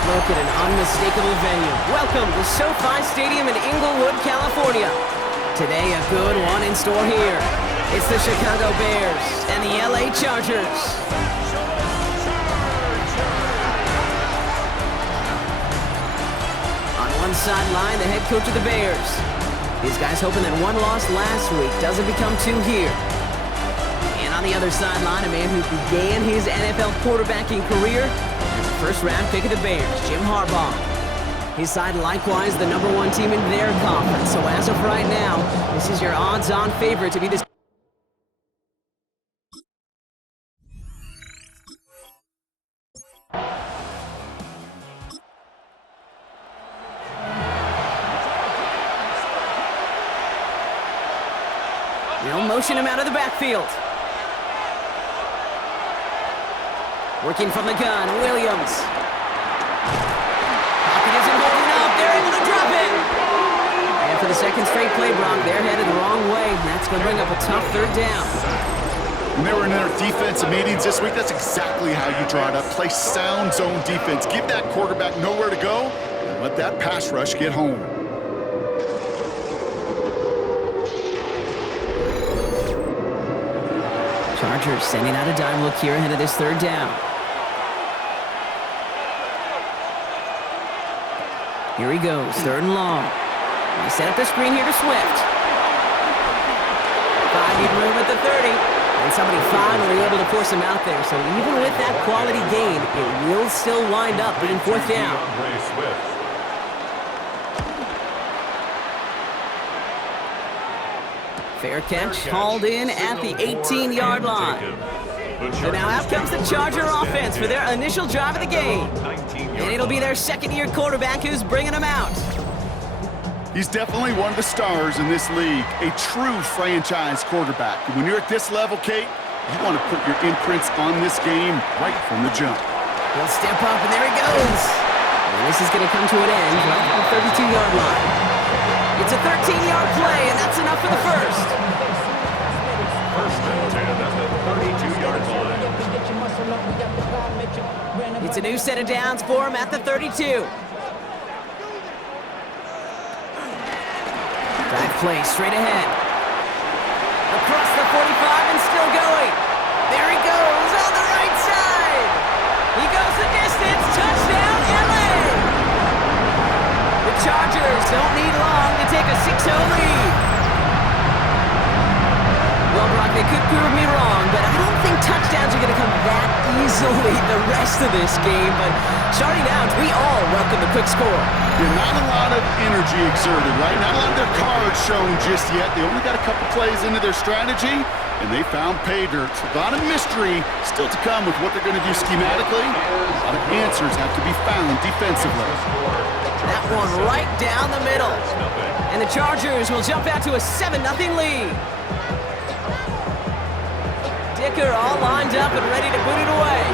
great look at an unmistakable venue. Welcome to SoFi Stadium in Inglewood, California. Today, a good one in store here. It's the Chicago Bears and the LA Chargers. On one sideline, the head coach of the Bears. These guys hoping that one loss last week doesn't become two here. And on the other sideline, a man who began his NFL quarterbacking career as a first-round pick of the Bears, Jim Harbaugh. His side likewise the #1 team in their conference. So as of right now, this is your odds-on favorite to be this. They'll motion him out of the backfield. Working from the gun, Williams. Pocket isn't holding up. They're able to drop it. And for the second straight play, Brock, they're headed the wrong way. And that's going to bring up a tough third down. When they were in their defensive meetings this week, that's exactly how you draw it up. Play sound zone defense. Give that quarterback nowhere to go and let that pass rush get home. Chargers sending out a dime look here ahead of this third down. Here he goes, third and long. They set up the screen here to Swift. 5-yard room at the 30. And somebody finally able to force him out there. So even with that quality gain, it will still wind up being fourth down. Fair catch, hauled in at the 18-yard line. So now out comes the Charger offense for their initial drive of the game. And it'll be their second-year quarterback who's bringing them out. He's definitely one of the stars in this league, a true franchise quarterback. When you're at this level, Kate, you want to put your imprints on this game right from the jump. He'll step up, and there he goes. And this is going to come to an end right at the 32-yard line. It's a 13-yard play, and that's enough for the first. First and 10 at the 32-yard line. It's a new set of downs for him at the 32. Drive play straight ahead. Across the 45 and still going. There he goes on the right side. He goes the distance. Touchdown, LA. The Chargers don't need long to take a 6-0 lead. Well, Brock, they could prove me wrong, but I don't think touchdowns are going to come that easily the rest of this game. But starting out, we all welcome the quick score. Yeah, not a lot of energy exerted, right? Not a lot of their cards shown just yet. They only got a couple plays into their strategy, and they found pay dirt. A lot of mystery still to come with what they're going to do schematically. A lot of answers have to be found defensively. That one right down the middle. And the Chargers will jump out to a 7-0 lead. Dicker all lined up and ready to boot it away.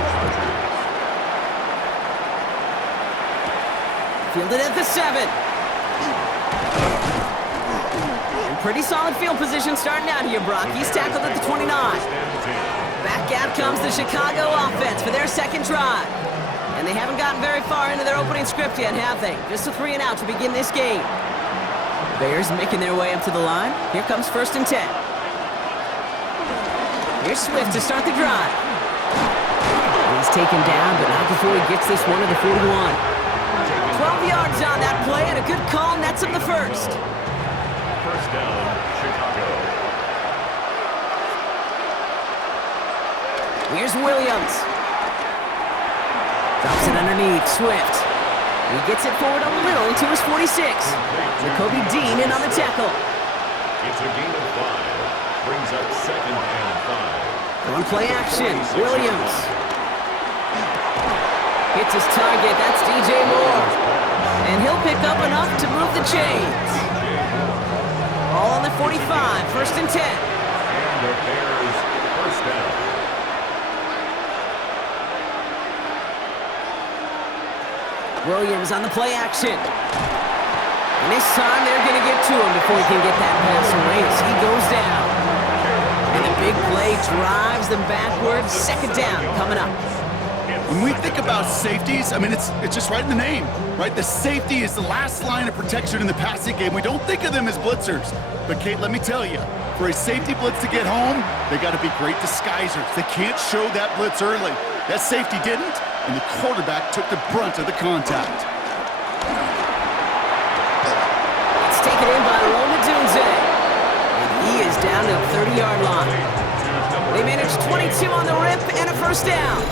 Fielded at the 7. And pretty solid field position starting out here, Brock. He's tackled at the 29. Back out comes the Chicago offense for their second drive. And they haven't gotten very far into their opening script yet, have they? Just a 3-and-out to begin this game. Bears making their way up to the line. Here comes first and 10. Here's Swift to start the drive. He's taken down, but not before he gets this one to the 41. 12 yards on that play, and a good call nets him the first. First down, Chicago. Here's Williams. Drops it underneath, Swift. He gets it forward a little to his 46. Jacoby Dean in on the tackle. It's a gain of 5. Brings up second and 5. On play action, Williams. Hits his target, that's DJ Moore. And he'll pick up enough to move the chains. All on the 45, first and 10. And the Bears first down. Williams on the play action. And this time they're going to get to him before he can get that pass away as he goes down. And the big play drives them backwards. Second down coming up. It's When we think about safeties, I mean, it's just right in the name, right? The safety is the last line of protection in the passing game. We don't think of them as blitzers. But, Kate, let me tell you, for a safety blitz to get home, they got to be great disguisers. They can't show that blitz early. That safety didn't, and the quarterback took the brunt of the contact. It's taken in by Rome Odunze. And he is down to the 30-yard line. They managed 22 on the rip and a first down.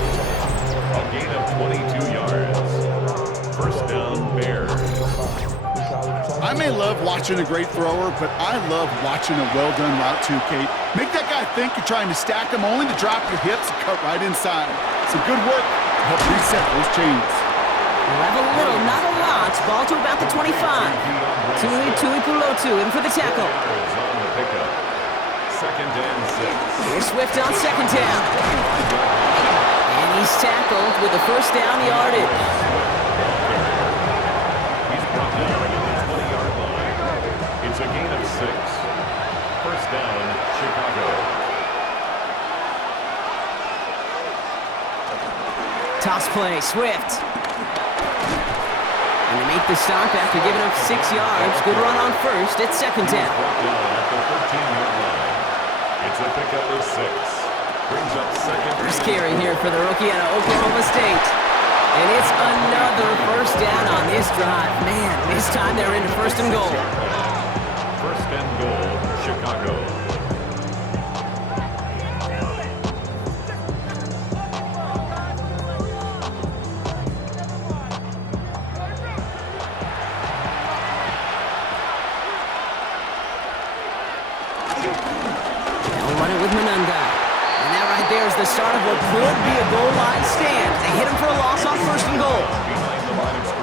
A gain of 22 yards. First down, Bears. I may love watching a great thrower, but I love watching a well-done route too, Kate. Make that guy think you're trying to stack him, only to drop your hips and cut right inside. Some good work to help reset those chains. We'll have a little, not a lot. Ball to about the 25. Tui Pulotu in for the tackle. On the pickup. Second and 6. Here's Swift on second down. And he's tackled with the first down yardage. He's brought down at the 20-yard line. It's a gain of 6. First down, Chicago. Toss play, Swift. And they make the stop after giving up 6 yards. Good run on first at second down. Brought down at the 13-yard line. It's a pickup of 6. Brings up second. First carry here for the rookie out of Oklahoma State. And it's another first down on this drive. Man, this time they're into first and goal. First and goal, Chicago. They'll run it with Manunga. And that right there is the start of what could be a goal line stand. They hit him for a loss on first and goal.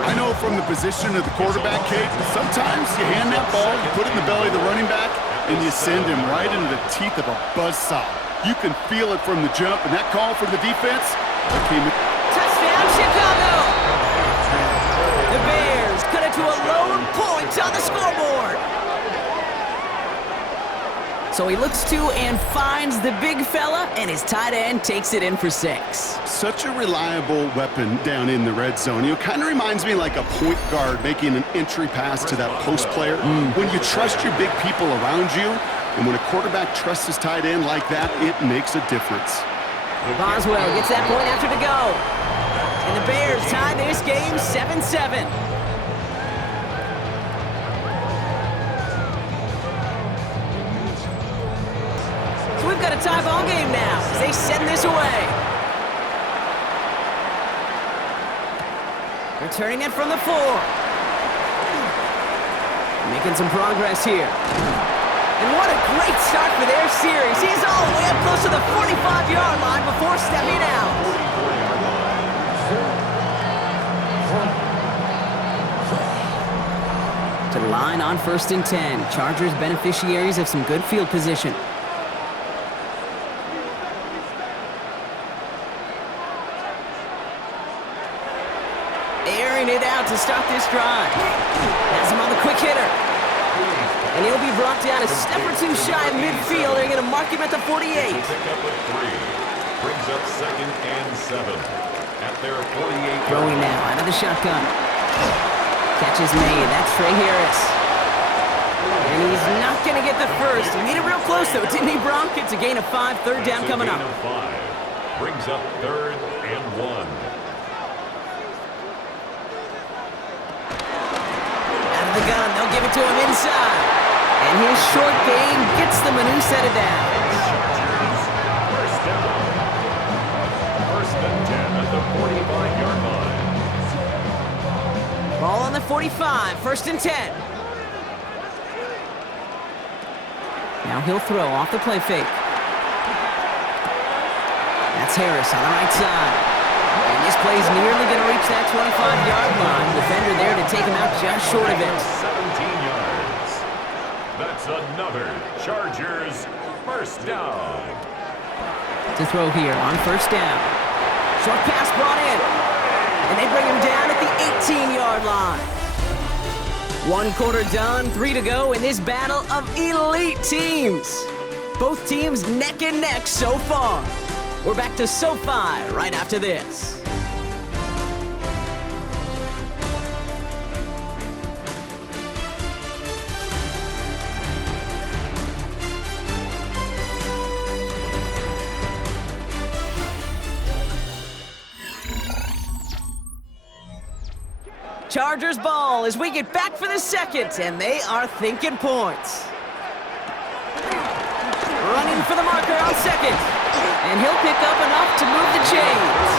I know from the position of the quarterback, Kate, sometimes you hand that ball, you put it in the belly of the running back, and you send him right into the teeth of a buzzsaw. You can feel it from the jump, and that call from the defense, that came in. Touchdown, Chicago! The Bears cut it to a lone point on the scoreboard. So he looks to and finds the big fella, and his tight end takes it in for 6. Such a reliable weapon down in the red zone. You know, kind of reminds me like a point guard making an entry pass to that post player. When you trust your big people around you, and when a quarterback trusts his tight end like that, it makes a difference. Boswell gets that point after to go. And the Bears tie this game 7-7. So we've got a tie ball game now as they send this away. Returning it from the 4. Making some progress here. And what a great start for their series. He's all the way up close to the 45-yard line before stepping out. To the line on 1st and 10. Chargers beneficiaries of some good field position. Airing it out to start this drive. Has him on the quick hitter. And he'll be brought down a step or two shy of midfield. They're going to mark him at the 48. Pick up at 3. Brings up second and 7. At their 48. Throwing now out of the shotgun. Catch is made. That's Trey Harris. And he's not going to get the first. He made it real close, though, didn't he, Bronk? It's a gain of 5. Third down coming up. Gain of 5. Brings up 3rd and 1. The gun, they'll give it to him inside. And his short game gets them a new set of downs. First down. First and 10 at the 45-yard line. Ball on the 45, 1st and 10. Now he'll throw off the play fake. That's Harris on the right side. And this play's nearly going to reach that 25-yard line. Defender there to take him out just short of it. 17 yards. That's another Chargers first down. To throw here on 1st down. Short pass brought in. And they bring him down at the 18-yard line. 1 quarter done, 3 to go in this battle of elite teams. Both teams neck and neck so far. We're back to SoFi right after this. Chargers ball as we get back for the second, and they are thinking points. Running for the marker on second, and he'll pick up enough to move the chains.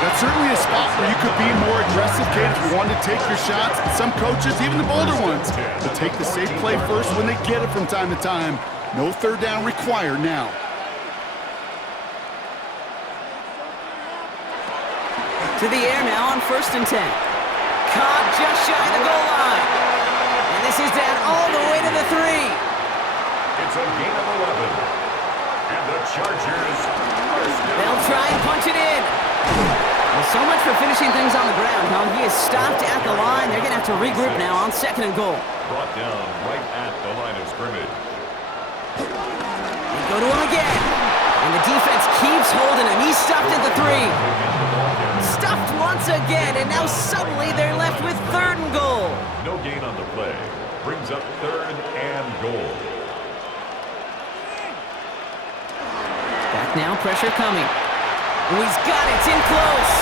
That's certainly a spot where you could be more aggressive, kid, if you wanted to take your shots. And some coaches, even the bolder ones, will take the safe play first when they get it from time to time. No third down required now. To the air now on 1st and 10. Caught just shy of the goal line. And this is down all the way to the 3. It's a gain of 11. And the Chargers first down. They'll try and punch it in. Well, so much for finishing things on the ground, huh? He is stopped at the line. They're going to have to regroup now on 2nd and goal. Brought down right at the line of scrimmage. They go to him again. And the defense keeps holding him. He's stopped at the 3. Stuffed once again, and now suddenly they're left with 3rd and goal. No gain on the play. Brings up 3rd and goal. Back now, pressure coming. Oh, he's got it. It's in close.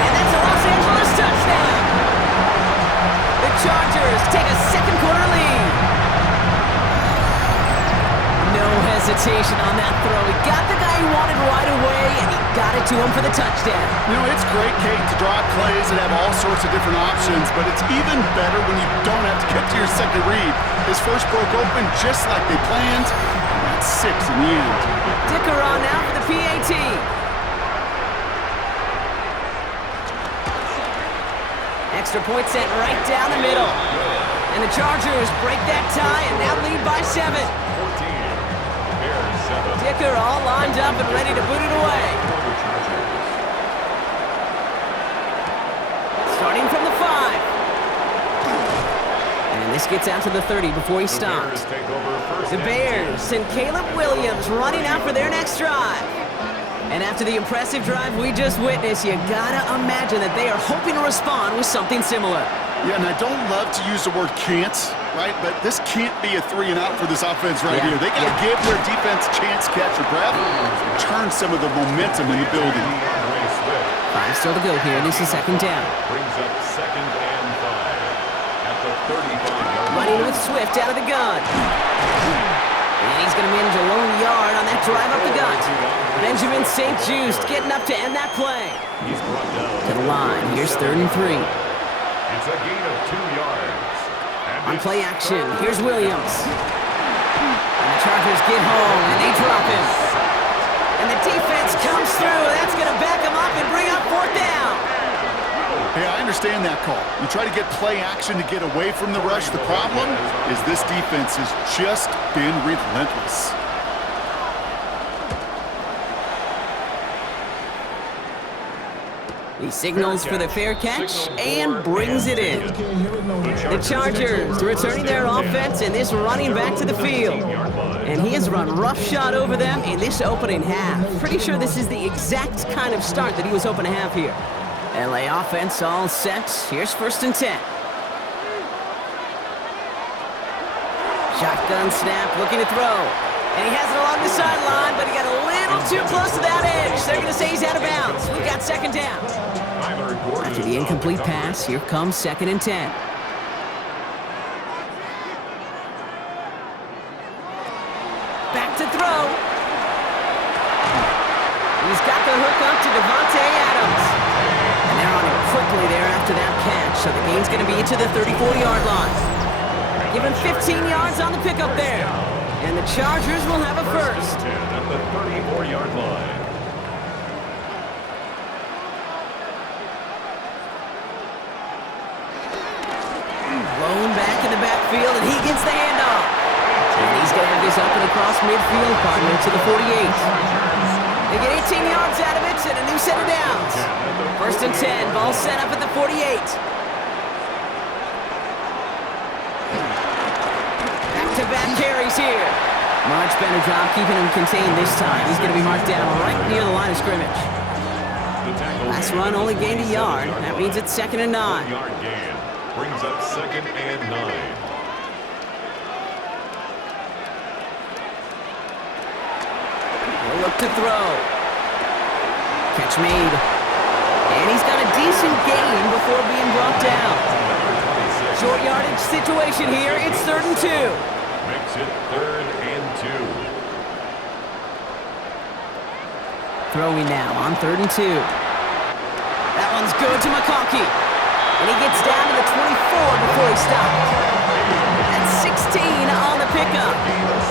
And that's a Los Angeles touchdown. The Chargers take a second quarter lead. No hesitation on that throw. He got the guy he wanted right away, and he got it to him for the touchdown. You know, it's great, Kate, to draw up plays and have all sorts of different options, but it's even better when you don't have to get to your second read. His first broke open just like they planned, and that's 6 in the end. Dickeron now for the PAT. Extra point sent right down the middle. And the Chargers break that tie and now lead by 7. 14. Bears 7. Dicker all lined up and ready to boot it away. Starting from the 5. And this gets out to the 30 before he stops. The Bears send Caleb Williams running out for their next drive. And after the impressive drive we just witnessed, you gotta imagine that they are hoping to respond with something similar. Yeah, and I don't love to use the word can't, right? But this can't be a 3 and out for this offense right here. They got to give their defense a chance to catch their breath and turn some of the momentum in the building. 5 still to go here. This is 2nd down. Brings up 2nd and 5 at the 35-yard line. Running with Swift out of the gun. And he's going to manage a lone yard on that drive up the gut. Benjamin St. Just getting up to end that play. He's brought down To the line. Here's 3rd and 3. It's a gain of 2 yards. And On it's play action, 3rd here's Williams. And the Chargers get home, and they drop him. And the defense comes through. That's going to back him up and bring up 4th down. Hey, I understand that call. You try to get play action to get away from the rush. The problem is this defense has just been relentless. He signals for the fair catch and brings it in. The Chargers returning their offense and this running back to the field. And he has run roughshod over them in this opening half. Pretty sure this is the exact kind of start that he was hoping to have here. LA offense all set. Here's 1st and 10. Shotgun snap, looking to throw. And he has it along the sideline, but he got a little too close to that edge. They're going to say he's out of bounds. We've got 2nd down. After the incomplete pass, here comes 2nd and 10. Back to throw. He's got the hook up to Devontae Adams. And they're on him quickly there after that catch. So the gain's going to be to the 34-yard line. Give him 15 yards on the pickup there. And the Chargers will have a first. At the 34-yard line. Blown back in the backfield, and he gets the handoff. And he's going to have this up and across midfield, partner to the 48. They get 18 yards out of it and a new set of downs. 1st and 10, ball set up at the 48. Back-to-back carries here. Much better job keeping him contained this time. He's going to be marked down right near the line of scrimmage. Last run only gained a yard. That means it's 2nd and 9. Yard gain. Brings up 2nd and 9. He'll look to throw. Catch made. And he's got a decent gain before being brought situation here. It's 3rd and 2. Makes it 3rd and 2. Throwing now on 3rd and 2. That one's good to McConkey. And he gets down to the 24 before he stopped. That's 16 on the pickup.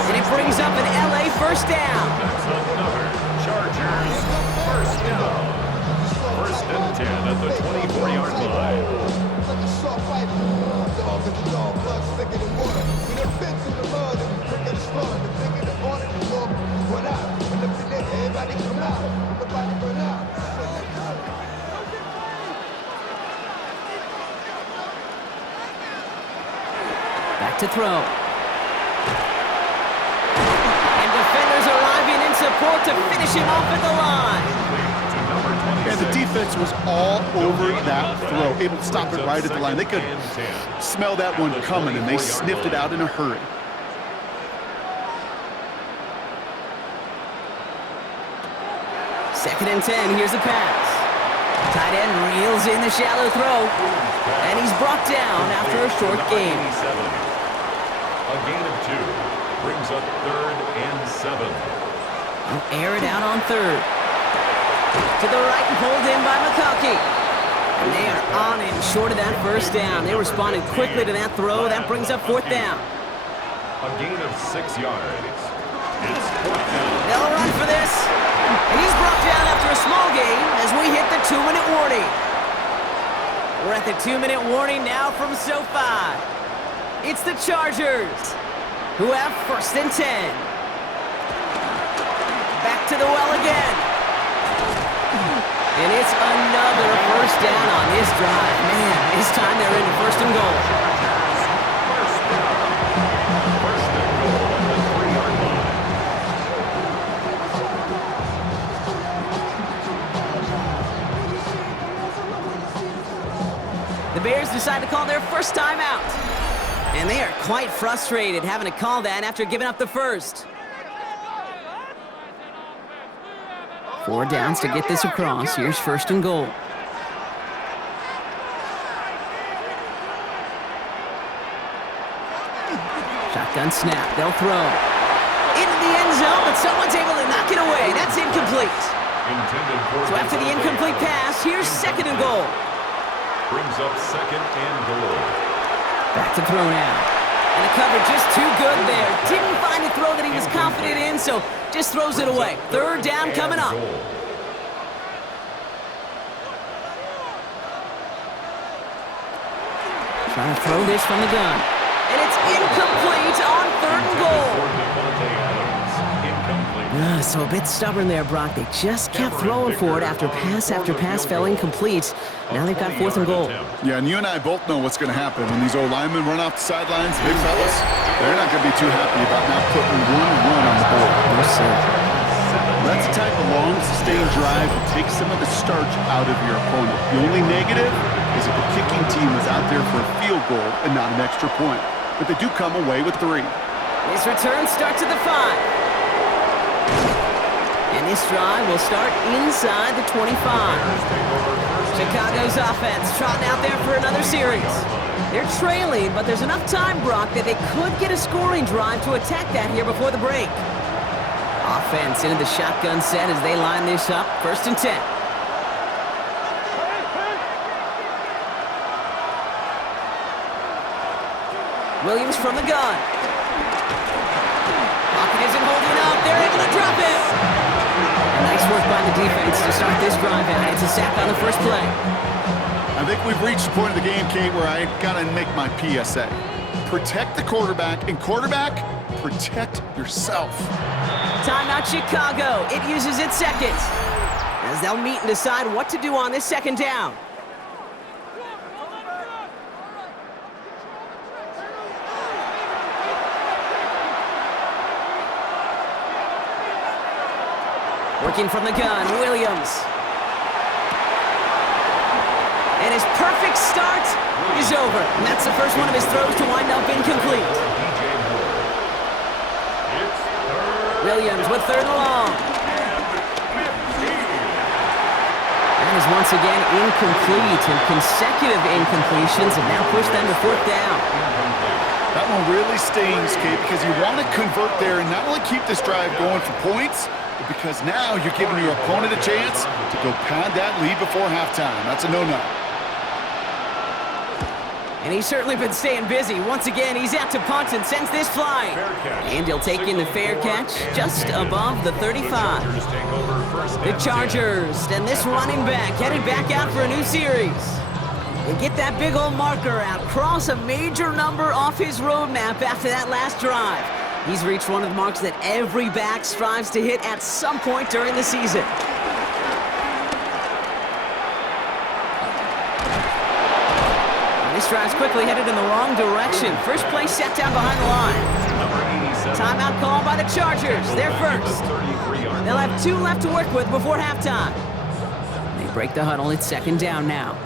And it brings up an LA first down. That's another Chargers first down. 1st and 10 at the 24-yard line. Back to throw. And defenders arriving in support to finish him off at the line. And the defense was all over that throw, able to stop it right at the line. They could smell that one coming, and they sniffed it out in a hurry. Second and 10, here's the pass. Tight end reels in the shallow throw, and he's brought down after a short gain. A gain of 2 brings up 3rd and 7. He'll air it out on 3rd. To the right and pulled in by McConkey. And they are on and short of that first down. They responded quickly to that throw. That brings up 4th down. A gain of 6 yards. It's 4th down. They'll run for this. And he's brought down after a small gain as we hit the 2-minute warning. We're at the 2-minute warning now from SoFi. It's the Chargers who have 1st and 10. Back to the well again. And it's another first down on this drive. Man, this time they're into 1st and goal. First down. 1st and goal at the 3-yard line. The Bears decide to call their first timeout. And they are quite frustrated having to call that after giving up the first. 4 downs to get this across. Here's 1st and goal. Shotgun snap. They'll throw. Into the end zone, but someone's able to knock it away. That's incomplete. So after the incomplete pass, here's 2nd and goal. Brings up 2nd and goal. Back to throw now. And the cover just too good there. Didn't find a throw that he was confident in, so just throws it away. 3rd down coming up. Trying to throw this from the gun. And it's incomplete on 3rd and goal. So a bit stubborn there, Brock. They just kept throwing for it after pass fell incomplete. Now they've got 4th and goal. Yeah, and you and I both know what's going to happen. When these old linemen run off the sidelines, big fellas, they're not going to be too happy about not putting 1 run on the board. No, sir. That's the type of long, sustained drive that takes some of the starch out of your opponent. The only negative is if the kicking team was out there for a field goal and not an extra point. But they do come away with 3. This return starts at the 5. And this drive will start inside the 25. Chicago's offense trotting out there for another series. They're trailing, but there's enough time, Brock, that they could get a scoring drive to attack that here before the break. Offense into the shotgun set as they line this up. 1st and 10. Williams from the gun. Lockett isn't holding up. They're able to drop it. Nice work by the defense to start this drive out. It's a sack on the first play. I think we've reached the point of the game, Kate, where I got to make my PSA. Protect the quarterback, and quarterback, protect yourself. Timeout Chicago. It uses its 2nd as they'll meet and decide what to do on this 2nd down. Working from the gun, Williams. And his perfect start is over. And that's the first one of his throws to wind up incomplete. Williams with 3rd and long. That is once again incomplete, and consecutive incompletions have now pushed them to 4th down. That one really stings, Kate, because you want to convert there and not only keep this drive going for points, but because now you're giving your opponent a chance to go pound that lead before halftime. That's a no-no. And he's certainly been staying busy. Once again, he's out to punt and sends this flying. And he'll take in the fair catch just above the 35. The Chargers and this running back headed back out for a new series. They get that big old marker out, cross a major number off his roadmap after that last drive. He's reached one of the marks that every back strives to hit at some point during the season. This drive's quickly headed in the wrong direction. First play set down behind the line. Timeout called by the Chargers. They're first. They'll have 2 left to work with before halftime. They break the huddle. It's second down now.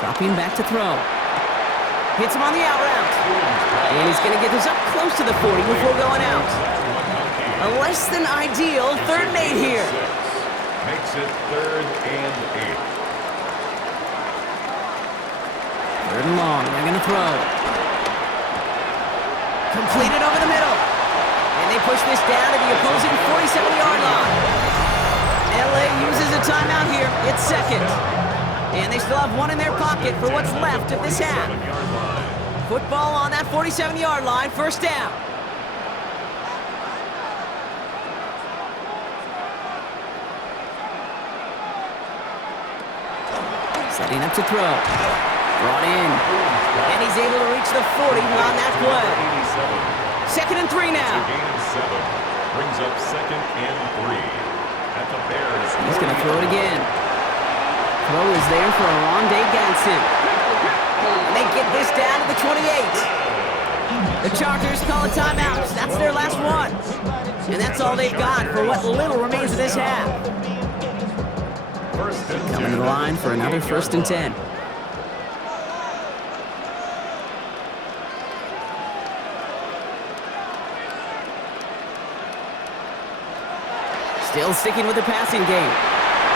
Dropping back to throw. Hits him on the out route. And he's going to get this up close to the 40 before going out. A less than ideal 3rd and 8 here. Makes it 3rd and 8. 3rd and long. They're going to throw. Completed over the middle. And they push this down to the opposing 47-yard line. LA uses a timeout here. It's second. And they still have one in their pocket for what's left of this half. Football on that 47-yard line. First down. Setting up to throw. Brought in. And he's able to reach the 40 on that play. 2nd and 3 now. Gain of 7. Brings up 2nd and 3. At the Bears. He's going to throw it again. Throw is there for Oronde Gadsden. And they get this down to the 28. The Chargers call a timeout. That's their last one. And that's all they've got for what little remains of this half. Coming to the line for another 1st and 10. Still sticking with the passing game.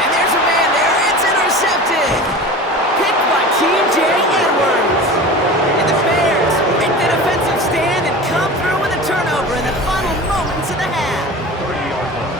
And there's a man there. It's intercepted. Picked by T.J. Edwards. And the Bears make the defensive stand and come through with a turnover in the final moments of the half. 30-yard line.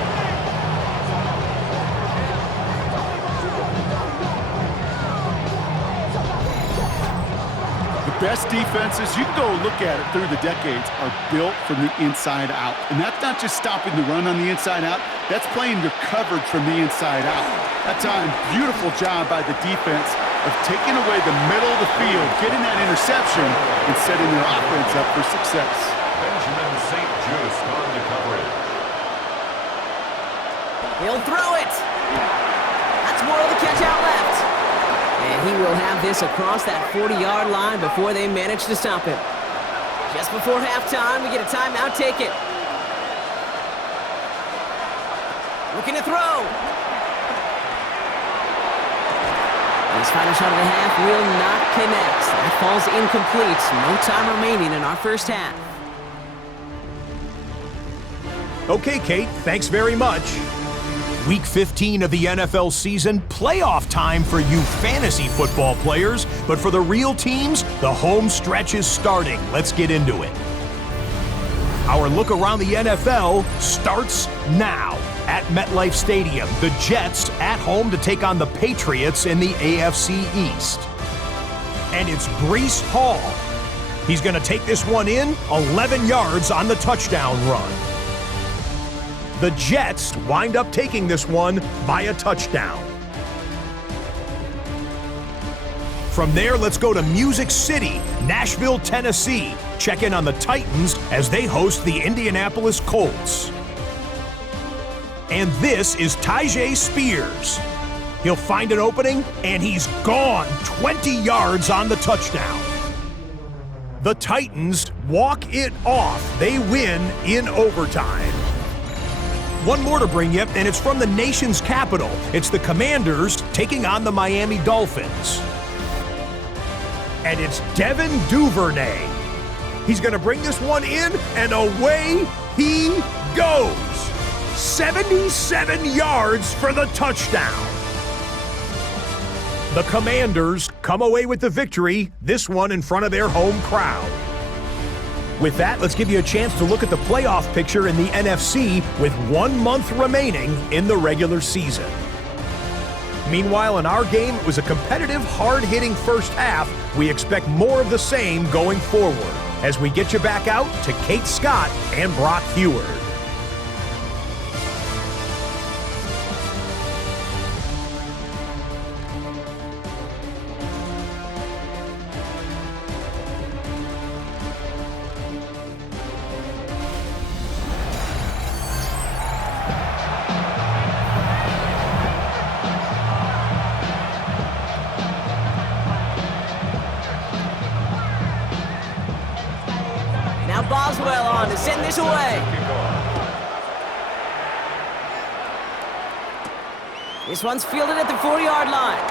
Best defenses, you can go look at it through the decades, are built from the inside out. And that's not just stopping the run on the inside out, that's playing your coverage from the inside out. That time, beautiful job by the defense of taking away the middle of the field, getting that interception, and setting their offense up for success. Benjamin St. Just on the coverage. He'll throw it. That's more of the catch out left. And he will have this across that 40-yard line before they manage to stop him. Just before halftime, we get a timeout. Take it. Looking to throw. His final shot of the half will not connect. That falls incomplete. No time remaining in our first half. Okay, Kate, thanks very much. Week 15 of the NFL season, playoff time for you fantasy football players, but for the real teams, the home stretch is starting. Let's get into it. Our look around the NFL starts now. At MetLife Stadium, the Jets at home to take on the Patriots in the AFC East. And it's Breece Hall. He's going to take this one in, 11 yards on the touchdown run. The Jets wind up taking this one by a touchdown. From there, let's go to Music City, Nashville, Tennessee. Check in on the Titans as they host the Indianapolis Colts. And this is Tyjae Spears. He'll find an opening, and he's gone 20 yards on the touchdown. The Titans walk it off. They win in overtime. One more to bring you, and it's from the nation's capital. It's the Commanders taking on the Miami Dolphins. And it's Devin Duvernay. He's going to bring this one in, and away he goes. 77 yards for the touchdown. The Commanders come away with the victory, this one in front of their home crowd. With that, let's give you a chance to look at the playoff picture in the NFC with 1 month remaining in the regular season. Meanwhile, in our game, it was a competitive, hard-hitting first half. We expect more of the same going forward as we get you back out to Kate Scott and Brock Heward. Boswell on to send this away. This one's fielded at the 40-yard line.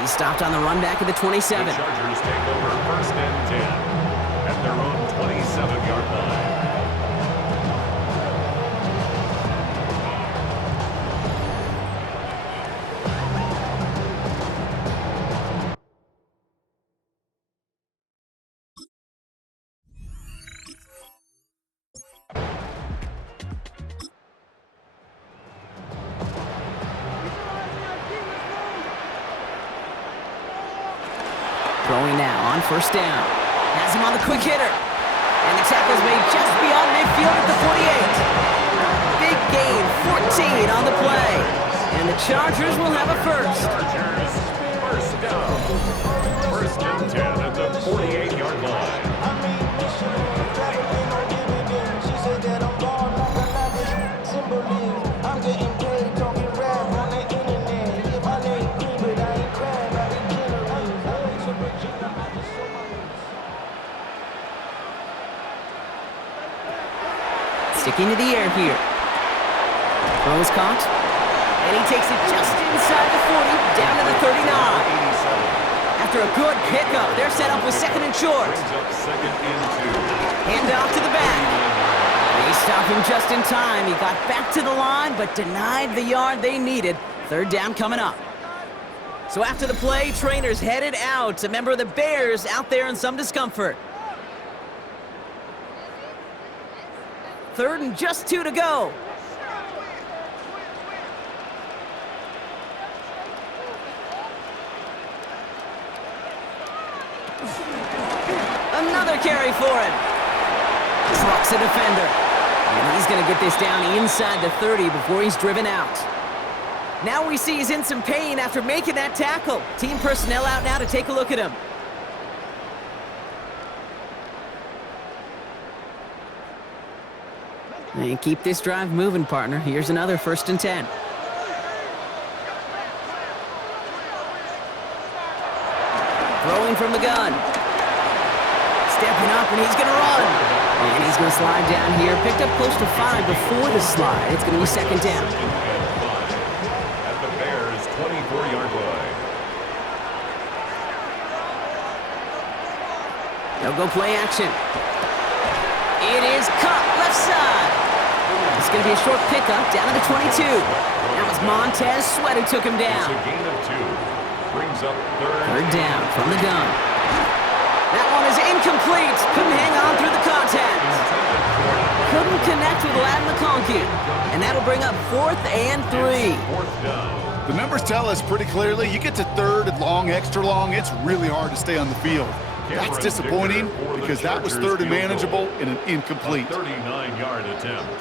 He's stopped on the run back at the 27. The Chargers take over 1st and 10 at their own 27-yard line. Throwing now on 1st down. Has him on the quick hitter. And the tackle's made just beyond midfield at the 48. Big gain, 14 on the play. And the Chargers will have a first. Chargers, 1st down. 1st and 10 at the 48-yard line. Sticking to the air here. Throw is caught. And he takes it just inside the 40, down to the 39. After a good pickup, they're set up with 2nd and short. Brings up 2nd and 2. Hand off to the back. They stop him just in time. He got back to the line, but denied the yard they needed. 3rd down coming up. So after the play, trainers headed out. A member of the Bears out there in some discomfort. 3rd and just 2 to go. Another carry for him. Trucks a defender. And he's going to get this down inside the 30 before he's driven out. Now we see he's in some pain after making that tackle. Team personnel out now to take a look at him. And keep this drive moving, partner. Here's another 1st and 10. Throwing from the gun. Stepping up, and he's going to run. And he's going to slide down here. Picked up close to 5 before the slide. It's going to be 2nd down. At the Bears' 24-yard line. They'll go play action. It is caught left side. It's going to be a short pickup down to the 22. That was Montez Sweat who took him It's down. a gain of 2. Brings up 3rd down from the gun. That one is incomplete. Couldn't hang on through the contact. Couldn't connect with Ladd McConkey. And that'll bring up 4th and 3. 4th down. The numbers tell us pretty clearly, you get to 3rd and long, extra long, it's really hard to stay on the field. That's disappointing because that was 3rd and manageable and an incomplete. 39-yard attempt.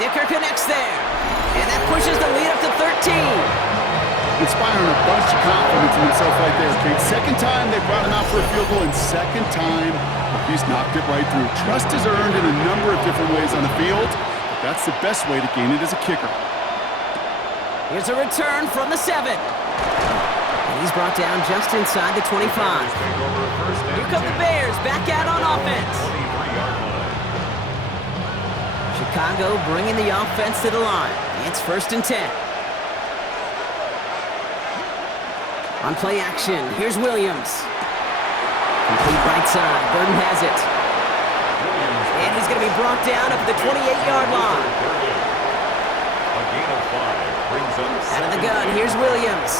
Dicker connects there. And that pushes the lead up to 13. Inspiring a bunch of confidence in himself right there, Kate. 2nd time they brought him out for a field goal, and 2nd time he's knocked it right through. Trust is earned in a number of different ways on the field, but that's the best way to gain it as a kicker. Here's a return from the 7. And he's brought down just inside the 25. Here come the Bears back out on offense. 23-yard line. Chicago bringing the offense to the line. It's 1st and 10. On play action, here's Williams. Complete right side, Burden has it. And he's going to be brought down up at the 28-yard line. A gain of 5 brings up Out of the gun. Here's Williams.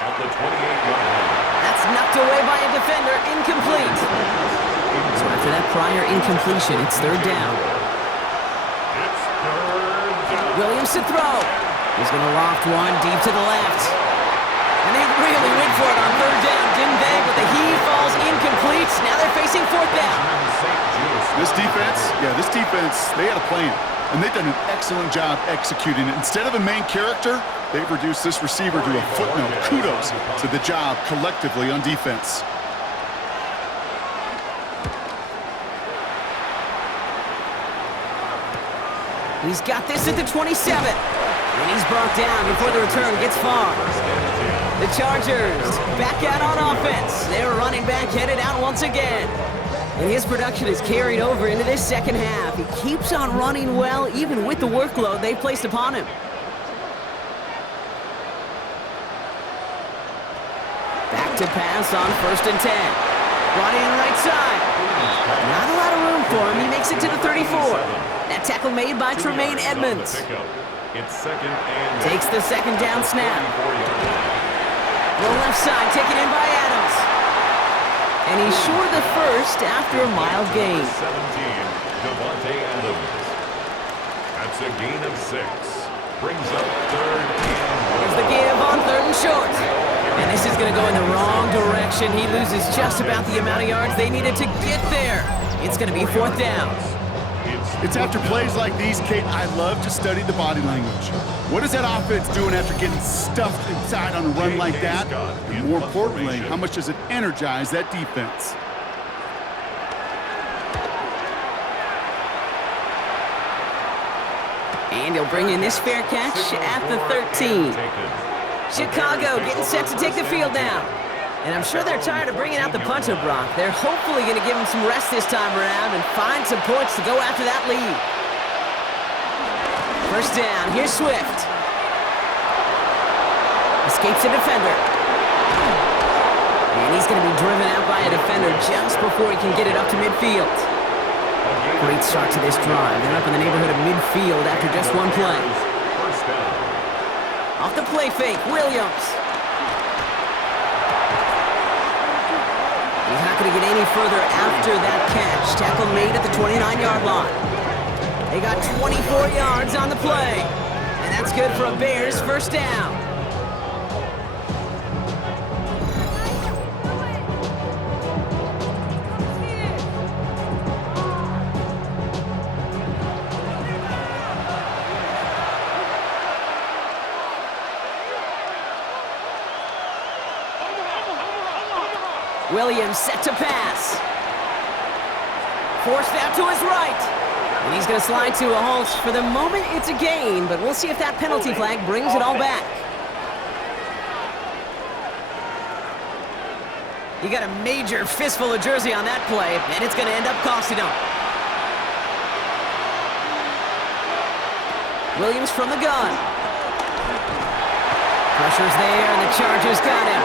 At the 28-yard line. That's knocked away by a defender. Incomplete. So after that prior incompletion, it's third down. It's third down. Williams to throw. He's going to loft one deep to the left. And they really went for it on third down, didn't they? But the heave falls incomplete. Now they're facing fourth down. This defense, they had a plan. And they've done an excellent job executing it. Instead of a main character, they've reduced this receiver to a footnote. Kudos to the job collectively on defense. He's got this at the 27. And he's brought down before the return gets far. The Chargers back out on offense. Their running back headed out once again. And his production is carried over into this second half. He keeps on running well, even with the workload they placed upon him. Back to pass on 1st and 10. Brought in right side. Not a lot of room for him. He makes it to the 34. That tackle made by Tremaine Edmonds. It's second and Takes the second down snap. Low left side, taken in by Adams. And he's short of the first after a mild gain. 17, Devontae Adams. That's a gain of 6. Brings up third and 1. Here's the give on 3rd and short. And this is going to go in the wrong direction. He loses just about the amount of yards they needed to get there. It's going to be 4th down. It's after plays like these, Kate, I love to study the body language. What is that offense doing after getting stuffed inside on a run like that? And more importantly, how much does it energize that defense? And he'll bring in this fair catch at the 13. Chicago getting set to take the field down. And I'm sure they're tired of bringing out the punter, Brock. They're hopefully going to give him some rest this time around and find some points to go after that lead. First down, here's Swift. Escapes a defender. And he's going to be driven out by a defender just before he can get it up to midfield. Great start to this drive. They're up in the neighborhood of midfield after just one play. Off the play fake, Williams. He's not going to get any further after that catch. Tackle made at the 29-yard line. They got 24 yards on the play. And that's good for a Bears first down. Williams set to pass. Forced out to his right. And he's going to slide to a halt. For the moment, it's a gain, but we'll see if that penalty flag brings it all back. You got a major fistful of jersey on that play, and it's going to end up costing him. Williams from the gun. Pressure's there, and the Chargers got him.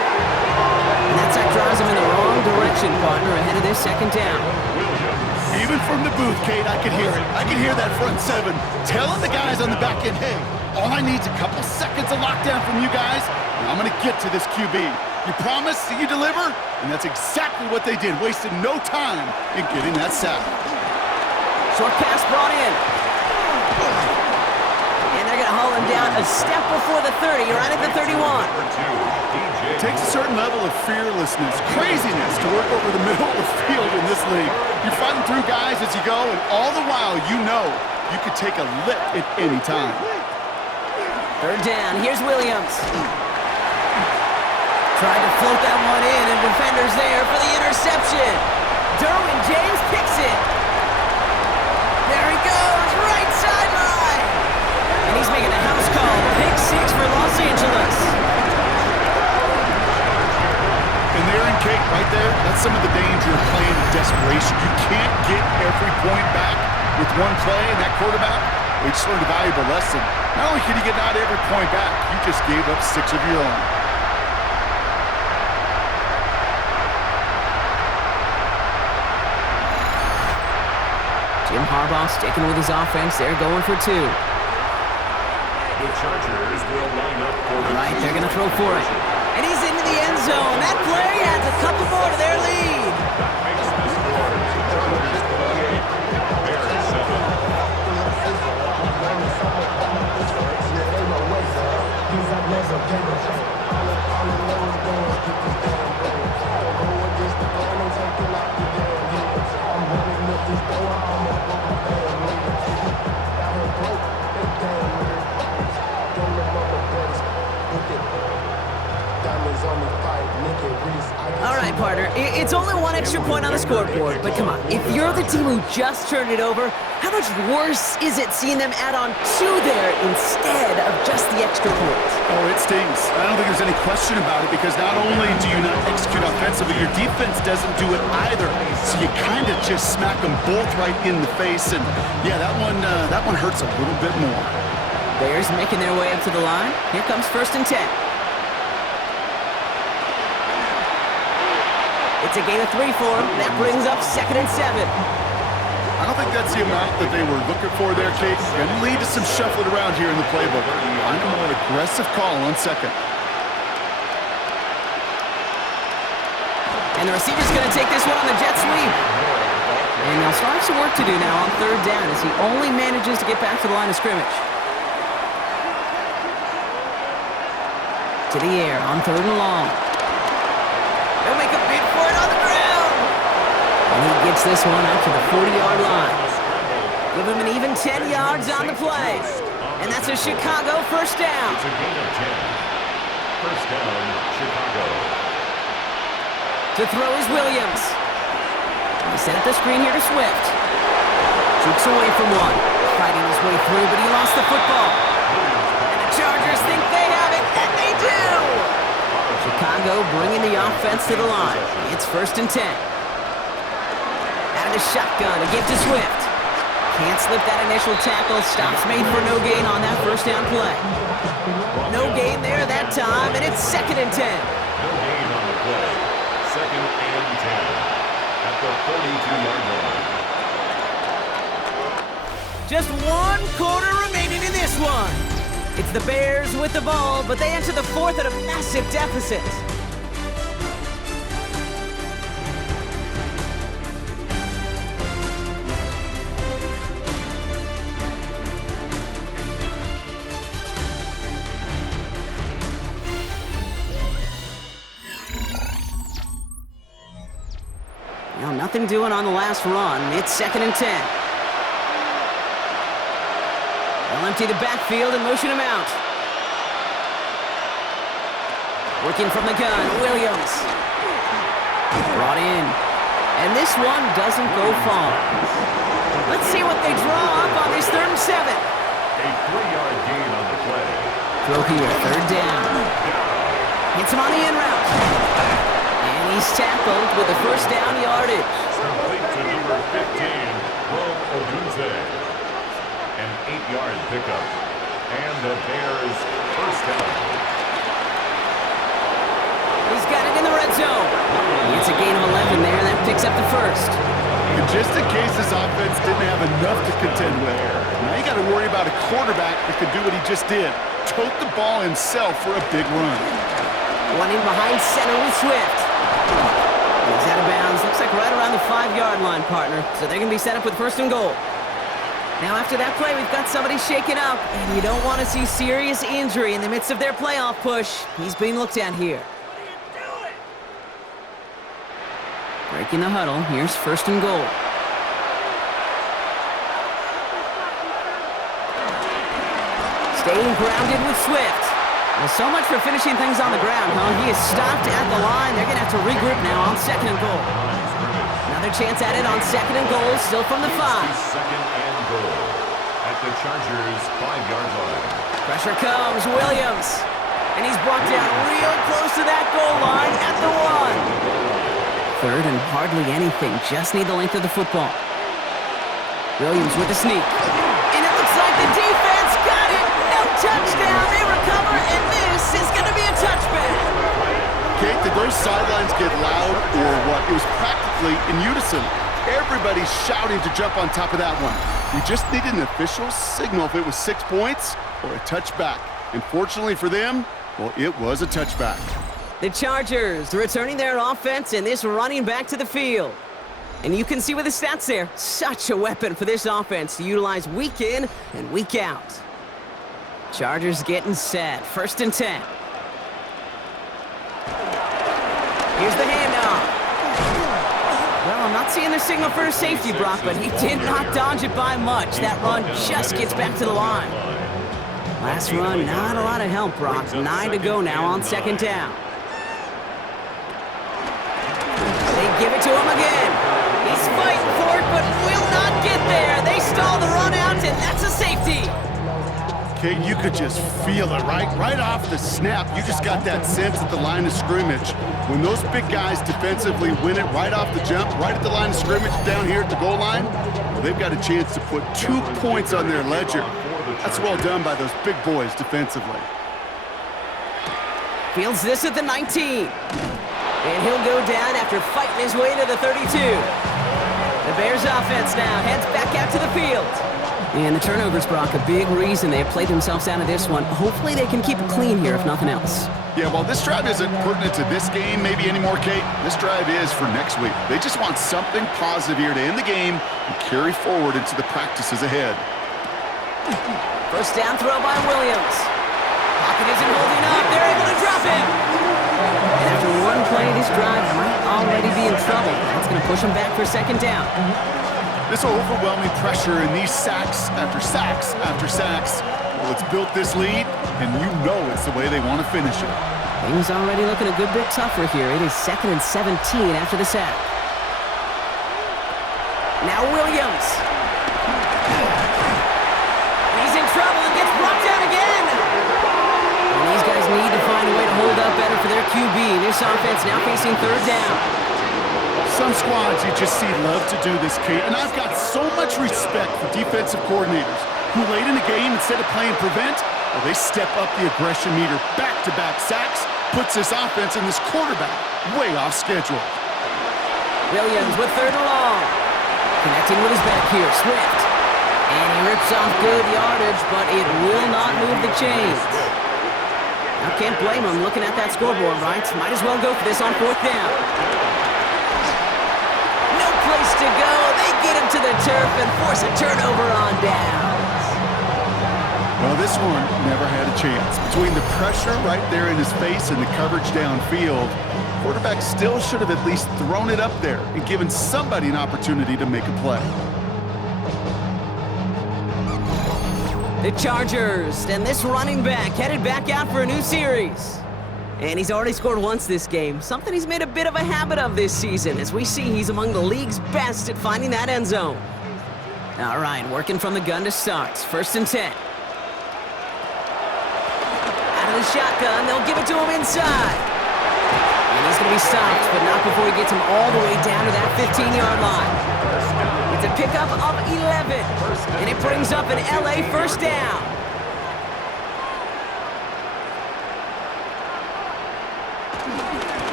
And that sack drives him in the wrong direction, partner, ahead of this second down. Even from the booth, Kate, I could hear it. I could hear that front seven telling the guys on the back end, hey, all I need is a couple seconds of lockdown from you guys, and I'm going to get to this QB. You promise that you deliver? And that's exactly what they did. Wasted no time in getting that sack. Short pass brought in. And they're going to haul him down a step before the 30, right at the 31. It takes a certain level of fearlessness, craziness to work over the middle of the field in this league. You're fighting through guys as you go, and all the while you know you could take a lick at any time. Third down, here's Williams. Tried to float that one in, and defenders there for the interception. Derwin James picks it. There he goes, right sideline. And he's making a house call. Pick 6 for Los Angeles. And there in Kate, right there, that's some of the danger of playing in desperation. You can't get every point back with one play, and that quarterback, he just learned a valuable lesson. Not only can you get not every point back, you just gave up 6 of your own. Jim Harbaugh sticking with his offense. They're going for 2. The Chargers will line up for the All right, they're going to throw for it. And he's into the end zone. That play adds a couple more to their lead. That makes the score Chargers 28, Bears 7. All right, partner, it's only one extra point on the scoreboard, but come on, if you're the team who just turned it over, how much worse is it seeing them add on 2 there instead of just the extra point? Oh, it stings. I don't think there's any question about it because not only do you not execute offensively, your defense doesn't do it either. So you kind of just smack them both right in the face, and yeah, that one hurts a little bit more. Bears making their way up to the line. Here comes 1st and 10. It's a gain of 3 for him. That brings up 2nd and 7. I don't think that's the amount that they were looking for there, Kate. Going to lead to some shuffling around here in the playbook. Find a more aggressive call on 2nd. And the receiver's going to take this one on the jet sweep. And they'll still have some work to do now on 3rd down as he only manages to get back to the line of scrimmage. To the air on 3rd and long. They'll make a bid for it on the ground. And he gets this one up to the 40-yard line. Give him an even 10 yards on the play. And that's a Chicago 1st down. It's a gain of 10. 1st down, Chicago. To throw is Williams. He set up the screen here to Swift. Jukes away from one. Fighting his way through, but he lost the football. And the Chargers think they have it, and they do! Chicago bringing the offense to the line. It's 1st and 10. Out of the shotgun, a give to Swift. Can't slip that initial tackle. Stops made for no gain on that 1st down play. No gain there that time, and it's 2nd and 10. No gain on the play. 2nd and 10 at the 42-yard line. Just 1 quarter remaining in this one. It's the Bears with the ball, but they enter the 4th at a massive deficit. Now, nothing doing on the last run. It's 2nd and 10. They'll empty the backfield and motion him out. Working from the gun, Williams. Brought in. And this one doesn't go far. Let's see what they draw up on this 3rd and 7. A 3-yard gain on the play. Throw here, 3rd down. Hits him on the in route. And he's tackled with the 1st down yardage. Complete to number 15, Rome Odunze. An 8-yard pickup. And the Bears' 1st down. He's got it in the red zone. It's a gain of 11 there. That picks up the 1st. And just in case this offense didn't have enough to contend with, now you got to worry about a quarterback that could do what he just did. Tote the ball himself for a big run. One in behind center with Swift. He's out of bounds. Looks like right around the 5-yard line, partner. So they're going to be set up with 1st and goal. Now after that play, we've got somebody shaken up, and you don't want to see serious injury in the midst of their playoff push. He's being looked at here. Breaking the huddle, here's 1st and goal. Staying grounded with Swift. Well, so much for finishing things on the ground, huh? He is stopped at the line. They're going to have to regroup now on 2nd and goal. Another chance at it on 2nd and goal, still from the 5. 2nd and goal at the Chargers' 5-yard line. Pressure comes, Williams. And he's brought down real close to that goal line at the 1. 3rd and hardly anything, just need the length of the football. Williams with a sneak. And it looks like the defense got it. No touchdown, they recover, and this is going to be a touchback. Kate, did those sidelines get loud or what? It was practically in unison. Everybody's shouting to jump on top of that one. We just needed an official signal if it was 6 points or a touchback. And fortunately for them, well, it was a touchback. The Chargers returning their offense and this running back to the field. And you can see with the stats there, such a weapon for this offense to utilize week in and week out. Chargers getting set, 1st and 10. Here's the handoff. Well, I'm not seeing the signal for a safety, Brock, but he did not dodge it by much. That run just gets back to the line. Last run, not a lot of help, Brock. 9 to go now on 2nd down. They give it to him again. He's fighting for it, but will not get there. They stall the run out, and that's a safety. Okay, you could just feel it, right? Right off the snap, you just got that sense at the line of scrimmage. When those big guys defensively win it right off the jump, right at the line of scrimmage down here at the goal line, well, they've got a chance to put 2 points on their ledger. That's well done by those big boys defensively. Fields this at the 19. And he'll go down after fighting his way to the 32. The Bears offense now heads back out to the field. And the turnovers, Brock, a big reason they have played themselves out of this one. Hopefully they can keep it clean here, if nothing else. Yeah, well, this drive isn't pertinent to this game maybe anymore, Kate. This drive is for next week. They just want something positive here to end the game and carry forward into the practices ahead. 1st down throw by Williams. Pocket isn't holding up. They're able to drop him. And after one play, this drive might already be in trouble. That's going to push him back for 2nd down. This overwhelming pressure and these sacks after sacks after sacks, well, it's built this lead, and you know it's the way they want to finish it. Things already looking a good bit tougher here. It is 2nd and 17 after the sack. Now Williams. He's in trouble and gets brought down again. And these guys need to find a way to hold up better for their QB. This offense now facing 3rd down. Some squads you just see love to do this, Kate, and I've got so much respect for defensive coordinators who late in the game, instead of playing prevent, well, they step up the aggression meter. Back-to-back sacks puts this offense and this quarterback way off schedule. Williams with 3rd and long. Connecting with his back here, Swift. And he rips off good yardage, but it will not move the chains. I can't blame him looking at that scoreboard, right? Might as well go for this on 4th down. Place to go. They get him to the turf and force a turnover on downs. Well, this one never had a chance. Between the pressure right there in his face and the coverage downfield, quarterback still should have at least thrown it up there and given somebody an opportunity to make a play. The Chargers and this running back headed back out for a new series. And he's already scored once this game, something he's made a bit of a habit of this season. As we see, he's among the league's best at finding that end zone. All right, working from the gun to start. 1st and 10. Out of the shotgun, they'll give it to him inside. And he's going to be stopped, but not before he gets him all the way down to that 15-yard line. It's a pickup of 11, and it brings up an LA 1st down.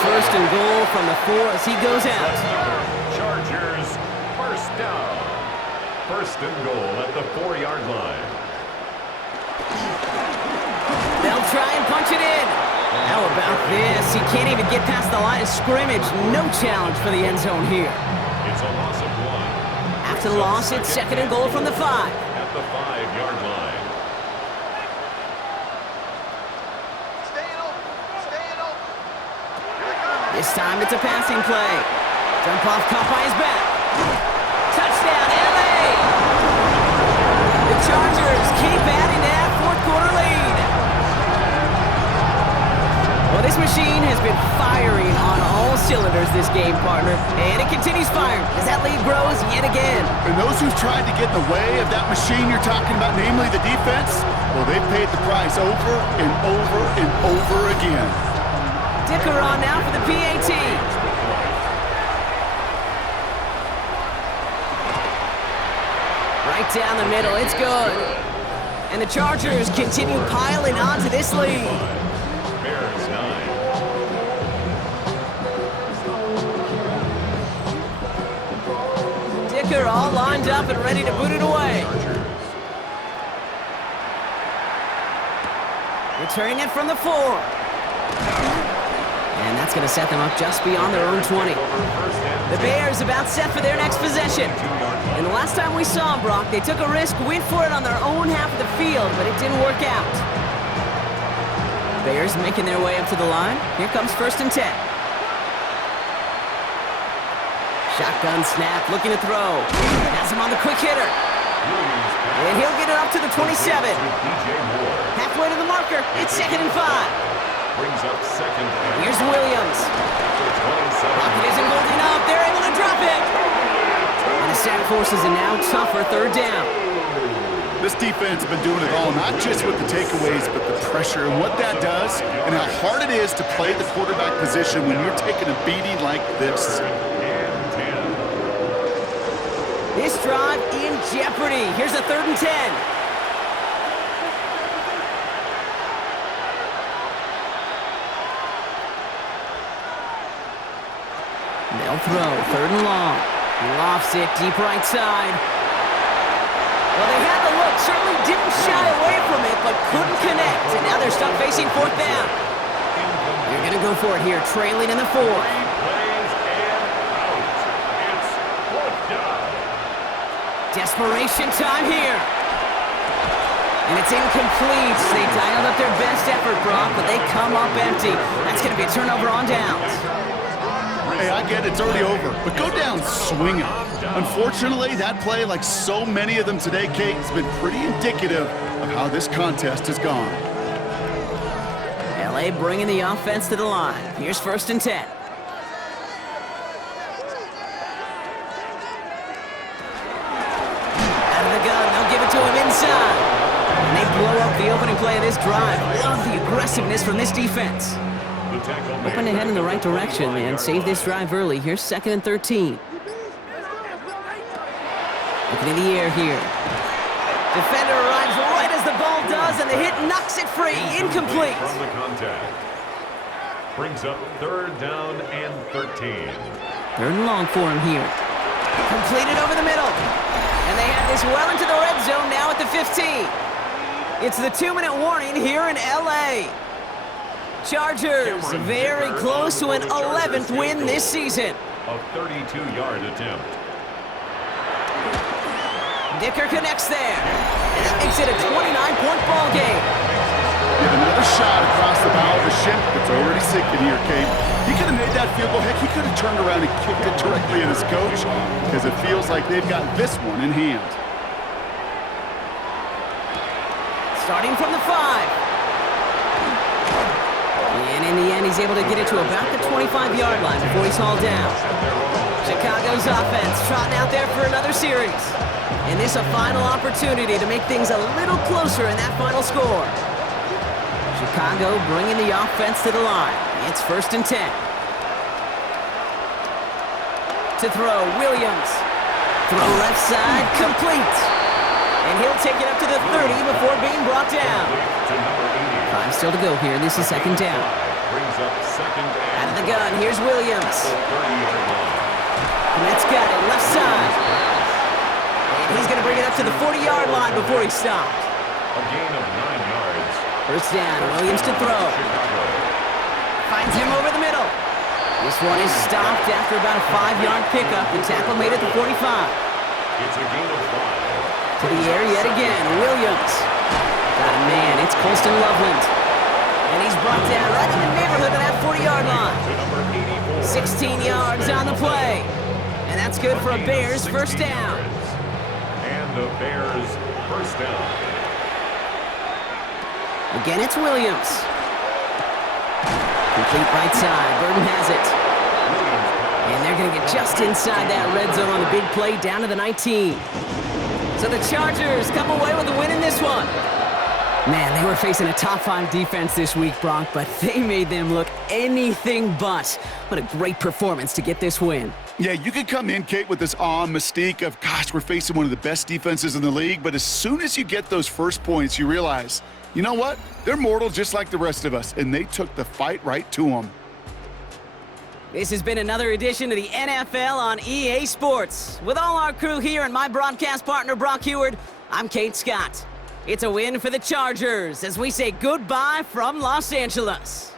First and goal from the 4 as he goes out. Chargers, 1st down. 1st and goal at the 4-yard line. They'll try and punch it in. How about this? He can't even get past the line of scrimmage. No challenge for the end zone here. It's a loss of 1. After the loss, it's 2nd and goal from the 5. At the 5-yard line. This time it's a passing play. Dump off caught by his back. Touchdown, LA! The Chargers keep adding that 4th quarter lead. Well, this machine has been firing on all cylinders this game, partner. And it continues firing as that lead grows yet again. And those who've tried to get in the way of that machine you're talking about, namely the defense, well, they've paid the price over and over and over again. Dicker on now for the PAT. Right down the middle, it's good. And the Chargers continue piling onto this lead. Bears 9, Baker all lined up and ready to boot it away. Returning it from the 4. And that's going to set them up just beyond their own 20. The Bears about set for their next possession. And the last time we saw them, Brock, they took a risk, went for it on their own half of the field, but it didn't work out. Bears making their way up to the line. Here comes 1st and 10. Shotgun snap, looking to throw. Has him on the quick hitter. And he'll get it up to the 27. Halfway to the marker. It's 2nd and 5. Brings up 2nd. Here's Williams. Pocket isn't good enough. They're able to drop it. And the sack forces a now tougher 3rd down. This defense has been doing it all, not just with the takeaways, but the pressure and what that does and how hard it is to play the quarterback position when you're taking a beating like this. This drive in jeopardy. Here's a 3rd and 10. They'll throw, 3rd and long. Lofts it deep right side. Well, they had the look, certainly didn't shy away from it, but couldn't connect. And now they're stuck facing 4th down. They're going to go for it here, trailing in the 4th. Desperation time here. And it's incomplete. They dialed up their best effort, Brock, but they come up empty. That's going to be a turnover on downs. Hey, I get it, it's already over, but go down swinging. Unfortunately, that play, like so many of them today, Kate, has been pretty indicative of how this contest has gone. LA bringing the offense to the line. Here's 1st and 10. To him inside. And they blow up the opening play of this drive. Love the aggressiveness from this defense. Hoping to head in the right direction and save this drive early. Here's 2nd and 13. Looking in the air here. Defender arrives right as the ball does, and the hit knocks it free. Incomplete. From the contact. Brings up 3rd down and 13. 3rd and long for him here. Completed over the middle. And they have this well into the red zone now at the 15. It's the 2-minute warning here in LA. Chargers very close to an 11th win this season. A 32-yard attempt. Dicker connects there. And that makes it a 29-point ball game. Get another shot across the bow of the ship that's already sinking here, Kate. He could have made that field goal. Heck, he could have turned around and kicked it directly at his coach because it feels like they've got this one in hand. Starting from the 5. And in the end, he's able to get it to about the 25-yard line before he's hauled down. Chicago's offense trotting out there for another series. And this a final opportunity to make things a little closer in that final score. Chicago bringing the offense to the line. It's 1st and 10. To throw, Williams. Throw left side, complete. And he'll take it up to the 30 before being brought down. 5 still to go here. This is 2nd down. Out of the gun, here's Williams. Kmet's got it, left side. And he's going to bring it up to the 40-yard line before he's stopped. A gain of 9 yards. 1st down, Williams to throw. Finds him over the middle. This one is stopped after about a 5-yard pickup. The tackle made it to 45. It's a gain of 5. To the air yet again, Williams. Got a man, it's Colston Loveland. And he's brought down right in the neighborhood of that 40-yard line. 16 yards on the play. And that's good for a Bears 1st down. And the Bears 1st down. Again, it's Williams. Complete right side. Burton has it. And they're going to get just inside that red zone on the big play down to the 19. So the Chargers come away with a win in this one. Man, they were facing a top 5 defense this week, Bronk, but they made them look anything but. What a great performance to get this win. Yeah, you could come in, Kate, with this awe and mystique of, gosh, we're facing one of the best defenses in the league, but as soon as you get those first points, you realize, you know what? They're mortal just like the rest of us, and they took the fight right to them. This has been another edition of the NFL on EA Sports. With all our crew here and my broadcast partner, Brock Heward, I'm Kate Scott. It's a win for the Chargers as we say goodbye from Los Angeles.